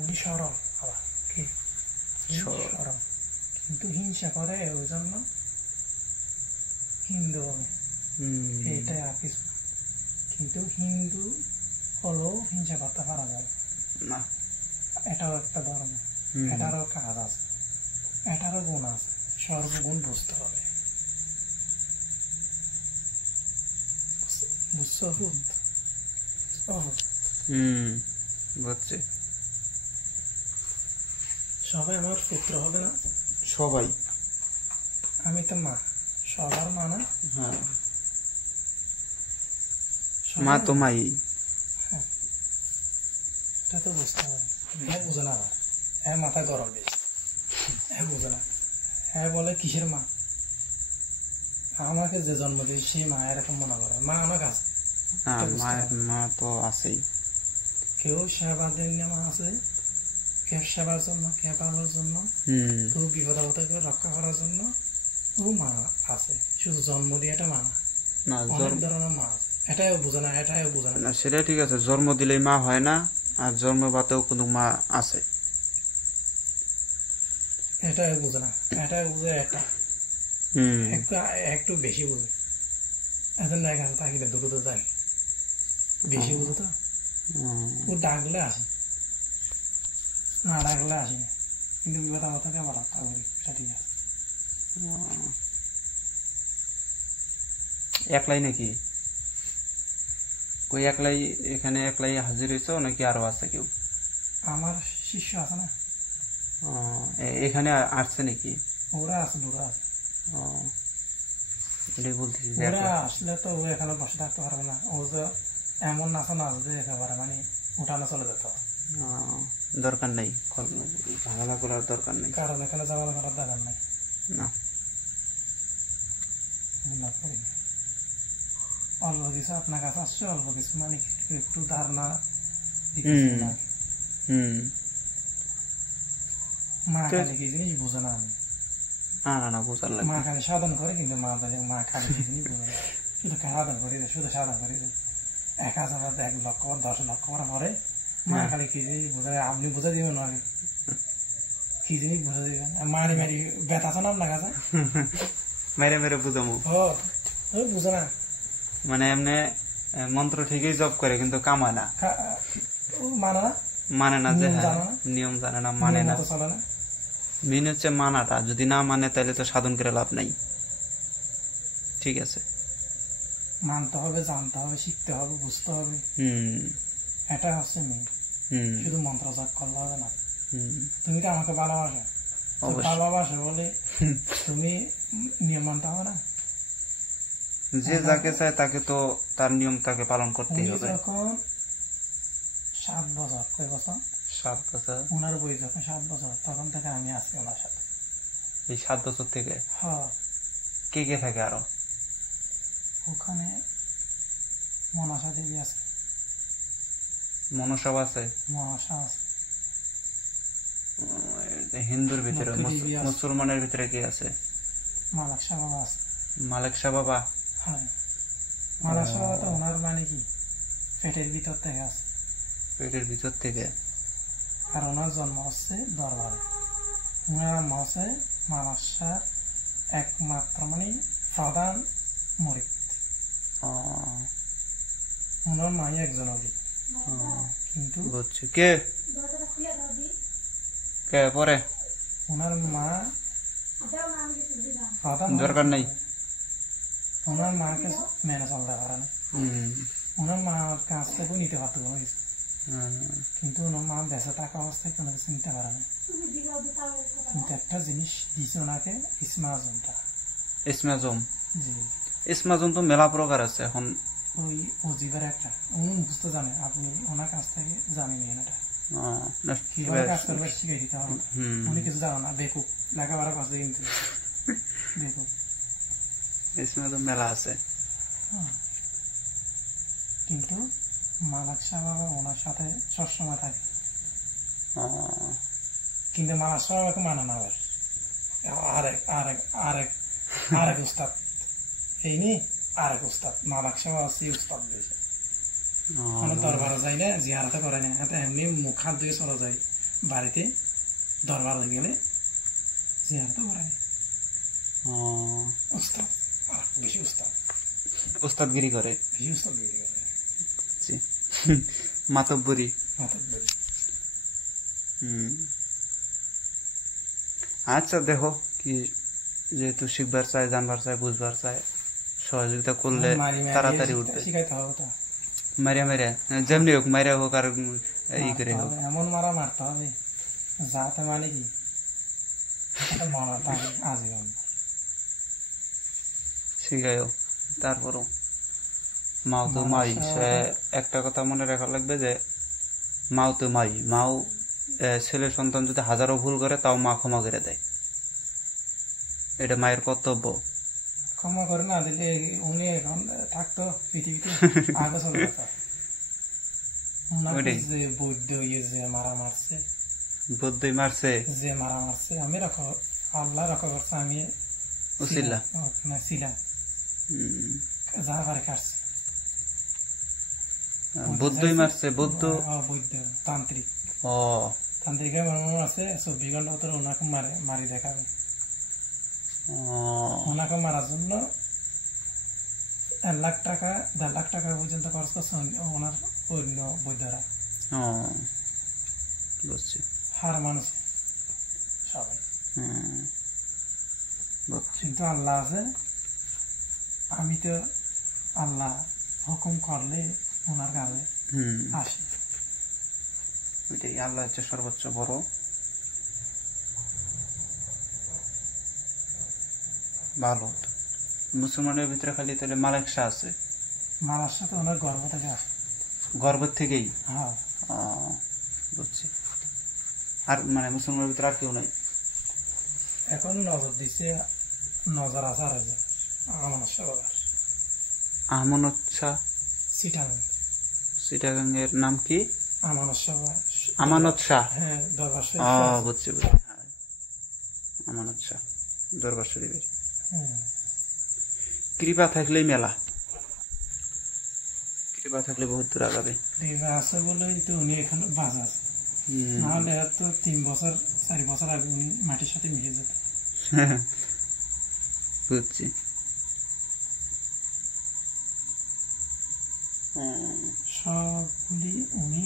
উনি সরল আবার কি সরল, কিন্তু হিংসা করে ওই জন্য হিন্দু বলে, এইটাই আর কিছু। কিন্তু হিন্দু হলেও হিংসা করতে পারা যায় না, এটাও একটা ধর্ম, এটারও কাজ আছে, এটারও গুণ আছে, সর্বগুণ বুঝতে হবে। বুঝছো? বুঝছি। সবাই আমার পুত্র হবে না? সবাই। আমি তো মা, সবার মা না? হ্যাঁ, মা তো মাই। এটা তো বুঝতে হবে। হ্যাঁ বুঝে না, আবার হ্যাঁ মাথা গরম বেশি, হ্যাঁ বুঝে না। হ্যাঁ বলে কিসের মা? আমাকে যে জন্ম দিয়েছে সেই মা এরকম মনে করে। মা আমার কাছে মা তো আছেই। কেউ সেবা দেন মা আছে, কেউ সেবার জন্য, কেউ পালার জন্য, কেউ বিপদ আপদকে রক্ষা করার জন্য ও মা আছে। শুধু জন্ম দিয়ে এটা মা না, অনেক ধরনের মা আছে। এটাও বুঝে না, এটাও বুঝে না। সেটা ঠিক আছে, জন্ম দিলেই মা হয় না, আর জন্ম বাতেও কোনো মা আছে, এটাও বুঝে না। এটাও বুঝে একটা একটু বেশি বুঝে। এখন দেখা আছে তাকিলে দুটো তো থাকে বেশি বুঝে তো, ও ডাকলে আসে, না ডাকলে আসি না, কিন্তু বিপদ আমাকে আবার রক্ষা করি, এটা ঠিক আছে। একলাই নাকি? কই একলাই? এখানে একলাই হাজির হয়েছে নাকি আরো আছে কেউ? আমার শিষ্য আছে না, এখানে আসছে নাকি? ওরা আছে, দূরে আছে। এটাই বলতেছি, ওরা আসলে তো ও এখানে বসে থাকতে পারবে না। ও যে এমন নাচবে একেবারে, মানে উঠানো চলে যেত। দরকার নেই, ঝামেলা করার দরকার নেই, কারণ এখানে ঝামেলা করার দরকার নেই। না, অল্প কিছু আপনার কাছে আসছে, অল্প কিছু মানে একটু ধারণা মা খালি কি জিনিস বুঝে না। আমি বুঝার মা খালি সাধন করে, কিন্তু মা খালি কি জিনিস বুঝে না। শুধু সাধন করি দেয়, শুধু সাধন করি দেয়। 1000 1 লক্ষ 10 লক্ষ করার পরে মা খালি কি জিনিস বুঝে। আপনি বুঝে দিবেন আগে কি জিনিস বুঝে দিবেন? মারি মারি ব্যথা আছে না আপনার কাছে? মেরে মেরে বুঝামু? বুঝে না, মানে এমনি মন্ত্র ঠিকই জপ করে কিন্তু কামায় না, মানে না, যে নিয়ম জানে না, মানে না। মেন হচ্ছে মানাটা, যদি না মানে তাহলে তো সাধন করে লাভ নাই। ঠিক আছে, মানতে হবে, জানতে হবে, শিখতে হবে, বুঝতে হবে। এটা হচ্ছে মেন। শুধু মন্ত্র জপ করলে হবে না। তুমি তো আমাকে ভালোবাসো, ভালোবাসো বলে তুমি নিয়ম মানতে হবে না। যে যাকে চায় তাকে তো তার নিয়ম তাকে পালন করতেই হবে। যখন 7 বছর, কয় বছর? 7 বছর। ওনার বই যখন 7 বছর, তখন থেকে আমি আছি ওনার সাথে। এই 7 বছর থেকে? হ্যাঁ। কে কে থাকে আরো ওখানে? মনসা দেবী আছে। মনসা আছে? মনসা আছে। হিন্দুর ভিতরে? মুসলমানের ভিতরে কে আছে? মালেকশা বাবা আছে। মালেকশা বাবা? হ্যাঁ, মালেকশা বাবা তো ওনার মানে কি পেটের ভিতর থেকে আছে। পেটের ভিতর থেকে? আর ওনার জন্ম হচ্ছে দরবারে। ওনার নাম হচ্ছে মালেকশার একমাত্র মানে প্রধান মরিদ। ওনার মাই একজন অলি, কিন্তু বুঝছি। কে কে পরে? ওনার মা দরকার নাই, ওনার মাকে মেনে চলতে পারে না। ওনার মা কাছ থেকেও নিতে পারতো কোনো কিছু, কিন্তু ওনার মা বেঁচে থাকা অবস্থায় কোনো কিছু নিতে পারে না। কিন্তু একটা জিনিস দিয়েছে ওনাকে, ইসমাজমটা। ইসমাজম? জি। ইসমাজম তো মেলা প্রকার আছে। এখন ওই অজিবের একটা উনি বুঝতে জানে, আপনি ওনার কাছ থেকে জানেন এটা কিভাবে কাজ করবে শিখাই দিতে হবে। উনি কিছু জানো না, বেকুব, লেখাপড়া করছে কিন্তু বেকুব। ইসমাজম মেলা আছে, কিন্তু মালেকশা বাবা ওনার সাথে সবসময় থাকে। কিন্তু মালেকশা বাবাকে মানে না, আরেক আরেক আরেক আরেক উস্তাদ, এই নি আরেক উস্তাদ। মালেকশা বাবা সেই উস্তাদ দিয়েছে। দরবারে যাই না, জিয়ারতে করে না, এমনি মুখ হাত দিয়ে চলে যায়, বাড়িতে দরবার গেলে জিয়ারত করায় উস্তাদ বেশি ওস্তাদগিরি করে বেশি উস্তাদগিরি করে মাতব্বরি আচ্ছা দেখো কি যেহেতু শিখবার চাই জানবার চাই বুঝবার চাই সহযোগিতা করলে তাড়াতাড়ি উঠবে শিখাইতে হবে তো মারিয়া মারিয়া যেমনি হোক মারিয়া হোক আর ই করে হোক এমন মারা মারতে হবে যাতে মানে কি আজীবন শিখাইও তারপরও মাও তো মাই সে একটা কথা মনে রাখা লাগবে যে মাও তো মাই মাও ছেলে সন্তান যদি হাজারো ভুল করে তাও মা ক্ষমা করে দেয় এটা মায়ের কর্তব্য ক্ষমা করে না দিলে উনি এখন থাকতো পৃথিবীতে আগে চলে যেত বৌদ্ধই মারছে যে মারা মারছে আমি আল্লাহ রক্ষা করছে আমি ছিলাম যা পারে কাটছে বৌদ্ধই মারছে বৌদ্ধ তান্ত্রিক তান্ত্রিক আছে 24 ঘন্টা ভিতরে ওনাকে মারি দেখাবে ওনাকে মারার জন্য 1 লাখ টাকা 1.5 লাখ টাকা পর্যন্ত খরচ করছে ওনার অন্য বৈদ্যরা বুঝছি হার মানুষ সবাই কিন্তু আল্লাহ আছে আমি তো আল্লাহ হুকুম করলে ওনার কাছে আসি ওইটাই আল্লাহ হচ্ছে সর্বোচ্চ বড় ভালো মুসলমানের ভিতরে খালি তাহলে মালিক শাহ আছে মালার সাথে ওনার গর্ব থেকে আসে গর্ব থেকেই হ্যাঁ বুঝছি আর মানে মুসলমানের ভিতরে আর কেউ নাই এখন নজর দিচ্ছে নজর আসার আছে আমানত শাহ বাবার আমানত শাহ চিটাগাঙ্গের নাম কি আমানত শাহ হ্যাঁ দরবার শরীফ বুঝছি আমানত শাহ দরবার শরীফের কৃপা থাকলেই মেলা কৃপা থাকলে বহুত দূর আগাবে কৃপা আছে বলেই তো উনি এখন বাজ আছে নাহলে তো 3 বছর 4 বছর আগে উনি মাটির সাথে মিশে যেত বুঝছি সবগুলি উনি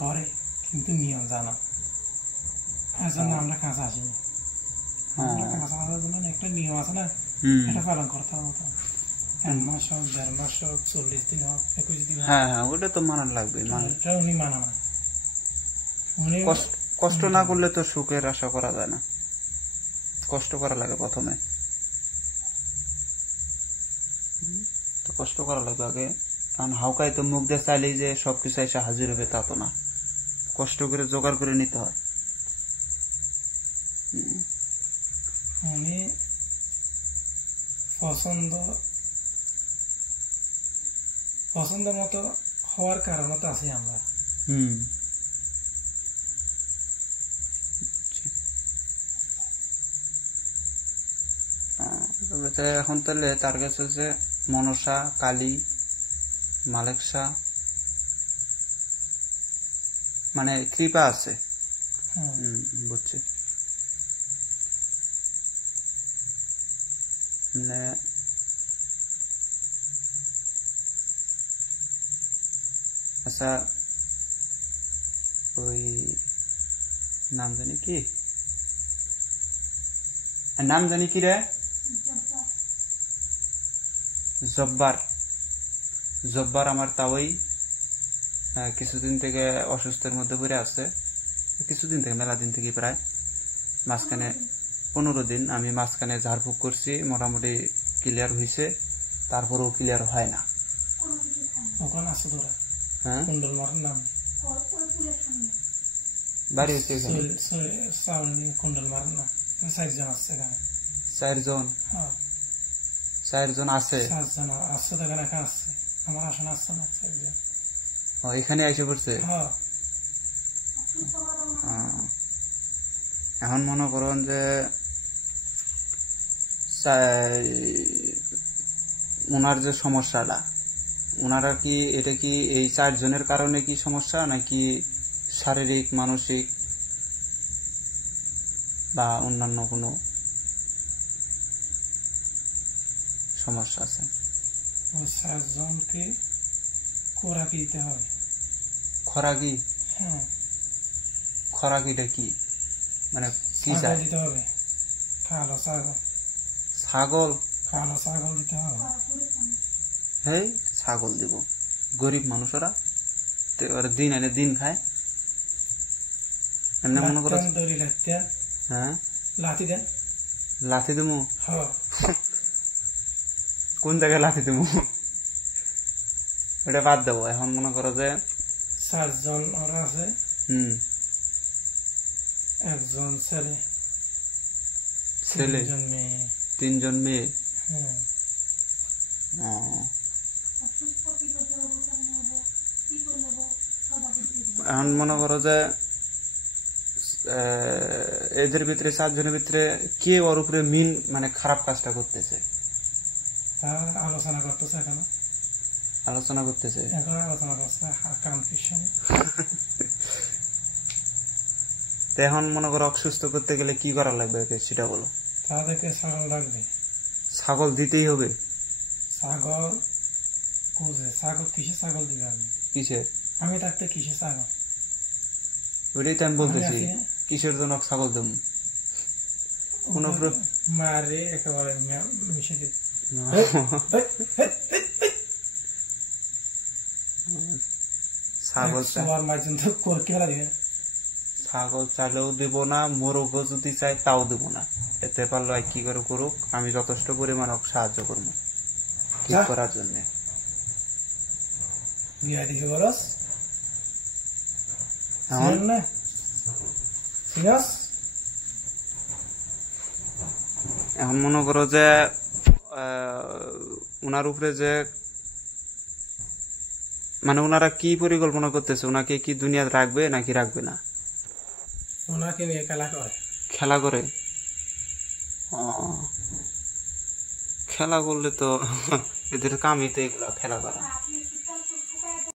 করে কিন্তু নিয়ম জানা এজন্য আমরা কাছে আসিনি কাছে আসার জন্য একটা নিয়ম আছে না এটা পালন করতে হবে তো 1 মাস হোক 1.5 মাস হোক 40 দিন হোক 21 দিন হোক হ্যাঁ ওটা তো মানার লাগবে এটা উনি মানা না উনি কষ্ট না করলে তো সুখের আশা করা যায় না কষ্ট করা লাগে প্রথমে তো কষ্ট করা লাগবে আগে কারণ হাউকাই তো মুখ দিয়ে চাইলেই যে সবকিছু এসে হাজির হবে তা তো না কষ্ট করে জোগাড় করে নিতে হয় উনি পছন্দ মতো হওয়ার কারণ তো আছে আমরা এখন তাহলে তার কাছে হচ্ছে মনসা কালী মালিক শাহ মানে কৃপা আছে বুঝছি মানে আচ্ছা ওই নাম জানি কি রে জব্বার আমার তাওই কিছুদিন থেকে অসুস্থের মধ্যে পড়ে আছে কিছুদিন থেকে মেলা দিন থেকে প্রায় মাঝখানে 15 দিন আমি মাঝখানে ঝাড়ফুঁক করছি মোটামুটি ক্লিয়ার হয়েছে তারপরেও ক্লিয়ার হয় না হ্যাঁ বাড়ি হচ্ছে 4 জন আছে এখানে এসে পড়ছে এখন মনে করুন যে ওনার যে সমস্যাটা ওনারা কি এটা কি এই 4 জনের কারণে কি সমস্যা নাকি শারীরিক মানসিক বা অন্যান্য কোনো সমস্যা আছে? ওই 7 জনকে খোরাকি দিতে হবে। খোরাকি? হ্যাঁ, খোরাকিটা কি মানে কি ছাগল চাই? দিতে হবে, খালো ছাগল, ছাগল? খালো ছাগল দিতে হবে। হেই, ছাগল দিব? গরিব মানুষরা তো ওরা দিন এনে দিন খায়। এমনি মনে করো। লাত্তান দড়ি লাত্তা, হ্যাঁ, লাথি দেন। লাথি দেবো? হ্যাঁ, কোন জায়গায় লাথি দেবো? ওটা বাদ দেবো। এখন মনে করো যে 7 জন ওরা আছে, 1 জন ছেলে, ছেলে 3 জন মেয়ে। 3 জন মেয়ে। হ্যাঁ, ও, এখন মনে করো যে এদের ভিতরে 7 জনের ভিতরে কে ওর উপরে মিন মানে খারাপ কাজটা করতেছে? তা আলোচনা করতেছে এখন, আলোচনা করতেছে। এখন আলোচনা করছে কনফিউশন। তো এখন মনে করো অসুস্থ করতে গেলে কি করা লাগবে সেটা বলো। তাদেরকে ছাগল লাগবে, ছাগল দিতেই হবে? ছাগল খুঁজে, ছাগল কিসে ছাগল দিবে? কিসের? আমি থাকতে কিসে ছাগল? ওইটাই তো আমি বলতেছি, আমি আছি না? কিসের জন্য ছাগল দেব? কোন মারে একেবারে মিশে দিবে। ছাগল সবার মাঝে তো করকে ফেলা দিবে। ছাগল চাইলেও দিব না, মোরগও যদি চাই তাও দিব না। এতে পারলো কি করে করুক, আমি যথেষ্ট পরিমাণ সাহায্য করবো ঠিক করার জন্য। বিয়া দিকে বলস এখন মনে করো যে ওনার উপরে যে মানে ওনারা কি পরিকল্পনা করতেছে, ওনাকে কি দুনিয়াতে রাখবে নাকি রাখবে না? ওনাকে নিয়ে খেলা করে। খেলা করে? খেলা করলে তো এদের কামই তো এগুলা, খেলা করা।